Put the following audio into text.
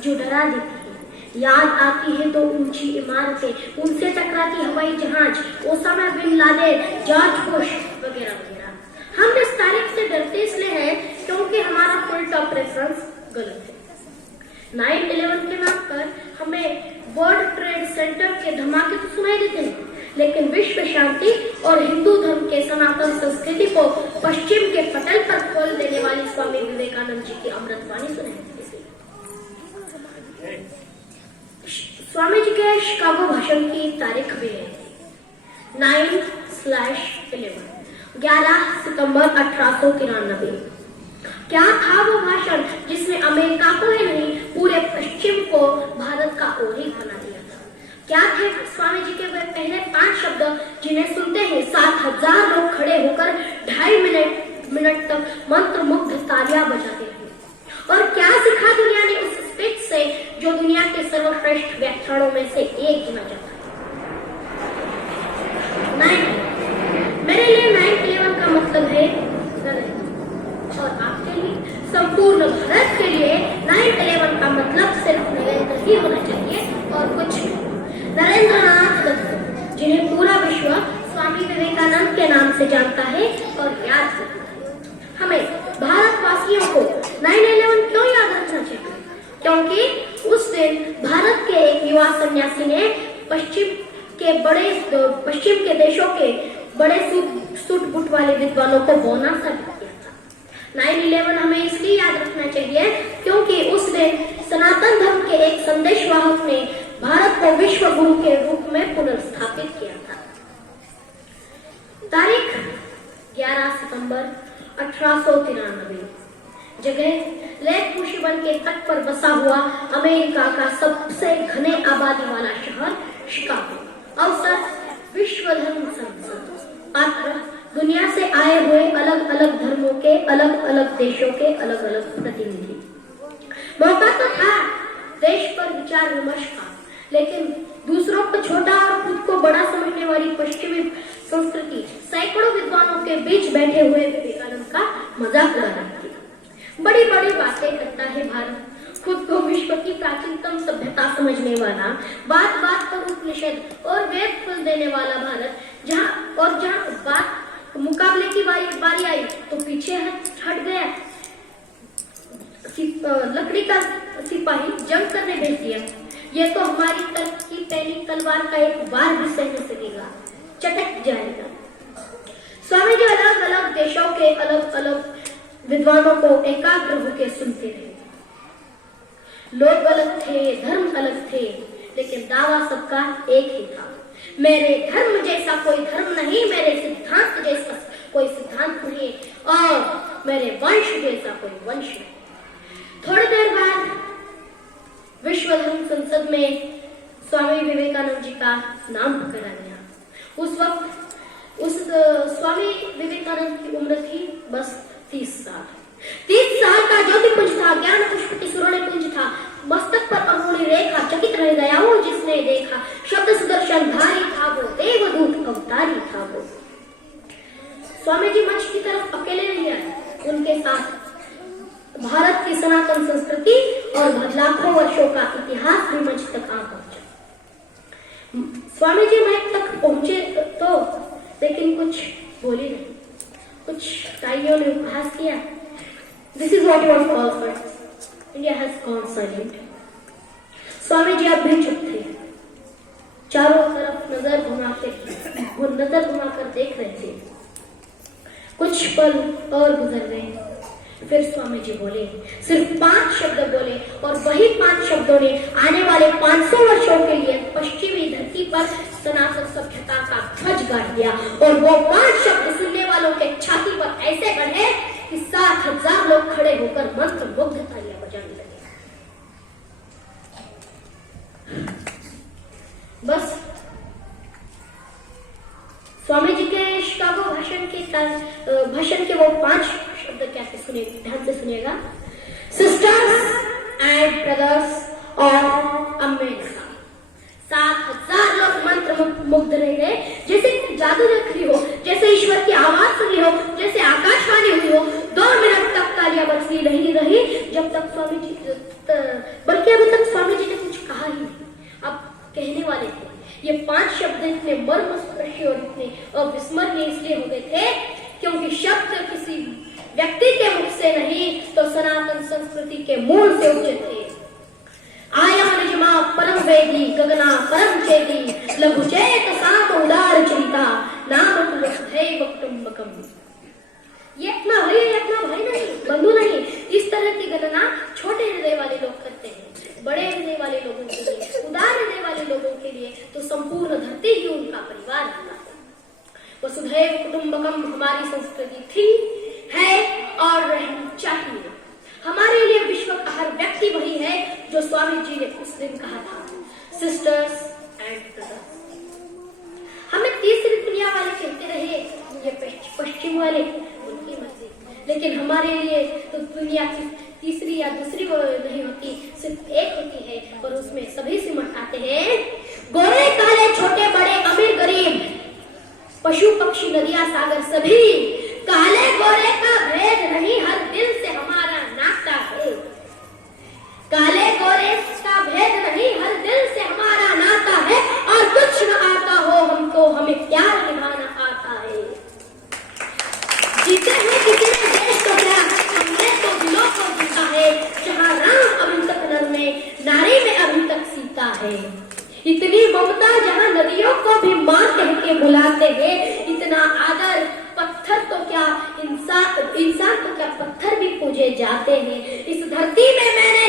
जो डरा देती है। याद आती है तो ऊंची इमारतें, उनसे टकराती हवाई जहाज, Osama bin Laden, George Bush वगैरह वगैरह। हम इस तारीख से डरते इसलिए हैं क्योंकि हमारा पॉइंट ऑफ रेफरेंस गलत है। 9/11 के नाम पर हमें वर्ल्ड ट्रेड सेंटर के धमाके तो सुनाई देते हैं, लेकिन विश्व शांति और हिंदू धर्म के सनातन संस्कृति को पश्चिम के पटल पर खोल देने वाली स्वामी विवेकानंद जी की अमृतवाणी सुनाई देती है। स्वामी जी के शिकागो भाषण की तारीख भी है 9/11, 11 सितंबर 1893। क्या था वो भाषण जिसने अमेरिका को ही नहीं पूरे पश्चिम को भारत का ओरी बना दिया था? क्या थे स्वामी जी के वे पहले 5 शब्द जिन्हें सुनते ही 7,000 लोग खड़े होकर 2.5 मिनट तक मंत्र मुग्ध तालियां बजाते थे? और क्या सिखा दुनिया ने उस स्पीच से जो दुनिया के सर्वश्रेष्ठ व्याख्यानों में से एक गिना जाता है? मेरे लिए 9/11 का मतलब है नरेंद्र, और आपके लिए, संपूर्ण भारत के लिए 9/11 का मतलब सिर्फ नरेंद्र ही होना चाहिए और कुछ नहीं। नरेंद्रनाथ दत्त, जिन्हें पूरा विश्व स्वामी विवेकानंद के नाम से जानता है और याद करता है। हमें भारतवासियों को 9/11 क्यों याद रखना चाहिए? क्योंकि उस दिन भारत के एक युवा सन्यासी ने पश्चिम के देशों के बड़े सूट-बूट वाले विद्वानों को बोना साबित किया था। 9/11 हमें इसलिए याद रखना चाहिए क्योंकि उस दिन सनातन धर्म के एक संदेशवाहक ने भारत को विश्व गुरु के रूप में पुनर्स्थापित किया था। तारीख 11 सितंबर 1893। जगह लेक मुशीबन के तट पर बसा हुआ अमेरिका का सबसे घने आबादी वाला शहर शिकागो। अवसर विश्व धर्म संसद। पात्र दुनिया से आए हुए अलग अलग धर्मों के अलग अलग देशों के अलग अलग प्रतिनिधि। मौका तो था देश पर विचार विमर्श का, लेकिन दूसरों को छोटा और खुद को बड़ा समझने वाली पश्चिमी संस्कृति सैकड़ों विद्वानों के बीच बैठे हुए विवेकानंद का मजाक उड़ा रही थी। बड़ी बड़ी बातें करता है भारत, खुद को विश्व की प्राचीनतम सभ्यता समझने वाला, बात बात पर उपनिषद और वेद खोल देने वाला भारत, जहाँ बात मुकाबले की बारी आई तो पीछे हट गया। लकड़ी का सिपाही जंग करने भेज दिया। ये तो हमारी तर्क की पहली तलवार का एक वार भी सह न सकेगा, चटक जाएगा। स्वामी जी अलग अलग देशों के अलग अलग विद्वानों को एकाग्र होकर सुनते रहे। लोग अलग थे, धर्म अलग थे, लेकिन दावा सबका एक ही था, मेरे धर्म जैसा कोई धर्म नहीं, मेरे सिद्धांत जैसा कोई सिद्धांत नहीं, और मेरे वंश जैसा कोई वंश नहीं। थोड़ी देर बाद विश्व धर्म संसद में स्वामी विवेकानंद जी का नाम करा गया। उस वक्त उस स्वामी विवेकानंद की उम्र थी बस 30 साल। 30 साल का ज्योतिपुंज था, ज्ञान पुष्प की सुवर्णपुंज था, मस्तक पर अंगुली रेखा, चकित रह गया वो जिसने देखा, शब्द सुदर्शन धारी था वो, देवदूत अवतारी था वो। स्वामी जी मंच की तरफ अकेले नहीं आए, उनके साथ भारत की सनातन संस्कृति और लाखों वर्षों का इतिहास भी मंच तक आ पहुंचा। स्वामी जी माइक तक पहुंचे तो लेकिन कुछ बोले नहीं। कुछ ताइयों ने उपहास किया। This is what was called for. India has gone silent. Swami ji अब भी चुप थे, चारों तरफ नजर घुमाकर देख रहे थे। कुछ पल और गुजर गए, फिर स्वामी जी बोले, सिर्फ 5 शब्द बोले, और वही 5 शब्दों ने आने वाले 500 वर्षों के लिए पश्चिमी धरती पर सनातन सभ्यता का ध्वज गाड़ दिया। और वो 5 शब्द सुनने वालों के छाती पर ऐसे बढ़े कि 7,000 लोग खड़े होकर मंत्र मुग्ध तालियां बजाने लगे। बस स्वामी जी के शिकागो भाषण के वो 5 शब्द कैसे सुने, ध्यान से सुनिएगा। Sisters and brothers of America. 7,000 लोग मंत्र मुग्ध रह गए, जैसे जादू देख रही हो, जैसे ईश्वर की आवाज सुनी हो, जैसे आकाशवाणी हुई हो। 2 मिनट तक तालियां बजती रही जब तक स्वामी जी, बल्कि अभी तक स्वामी जी ने कुछ कहा ही नहीं। अब कहने वाले थे। ये 5 शब्द इतने मर्मस्पर्शी और इतने अविस्मरणीय इसलिए हो गए थे क्योंकि शब्द किसी व्यक्ति के मुख से नहीं तो सनातन संस्कृति के मूल से उपजे थे। आया निजमा परम वेदी गगना परम चेदी लघु चेत साम उदार चिंता नाम वसुधैव कुटुंबकम। ये अपना भाई नहीं, बंधु नहीं। इस तरह की गणना छोटे हृदय वाले लोग करते हैं। बड़े हृदय वाले लोगों के लिए, उदार हृदय वाले लोगों के लिए तो संपूर्ण धरती ही उनका परिवार होता है। वसुधैव कुटुंबकम हमारी संस्कृति थी, है और रहनी चाहिए। हमारे लिए विश्व का हर व्यक्ति वही है जो स्वामी जी ने उस दिन कहा था, सिस्टर्स एंड ब्रदर्स। हमें तीसरी दुनिया वाले कहते रहे, ये पश्चिम वाले, उनकी मर्जी, लेकिन हमारे लिए तो दुनिया की तीसरी या दूसरी वो नहीं होती, सिर्फ एक होती है और उसमें सभी सिमट आते हैं। गोरे काले छोटे बड़े अमीर गरीब, पशु पक्षी नदियां सागर सभी, काले गोरे का भेद नहीं हर दिल से हमारा नाता है। काले गोरे का भेद नहीं हर दिल से हमारा नाता है और कुछ न आता हो हमको हमें प्यार निभाना आता है। जीते हैं किसी ने देश तो क्या, हमने तो दिलों को जीता है। जहाँ राम अभी तक नर में, नारी में अभी तक सीता है। इतनी ममता जहाँ नदियों को भी माँ कह के बुलाते हैं, इतना आदर पत्थर तो क्या इंसान तो क्या पत्थर भी पूजे जाते हैं। इस धरती में मैंने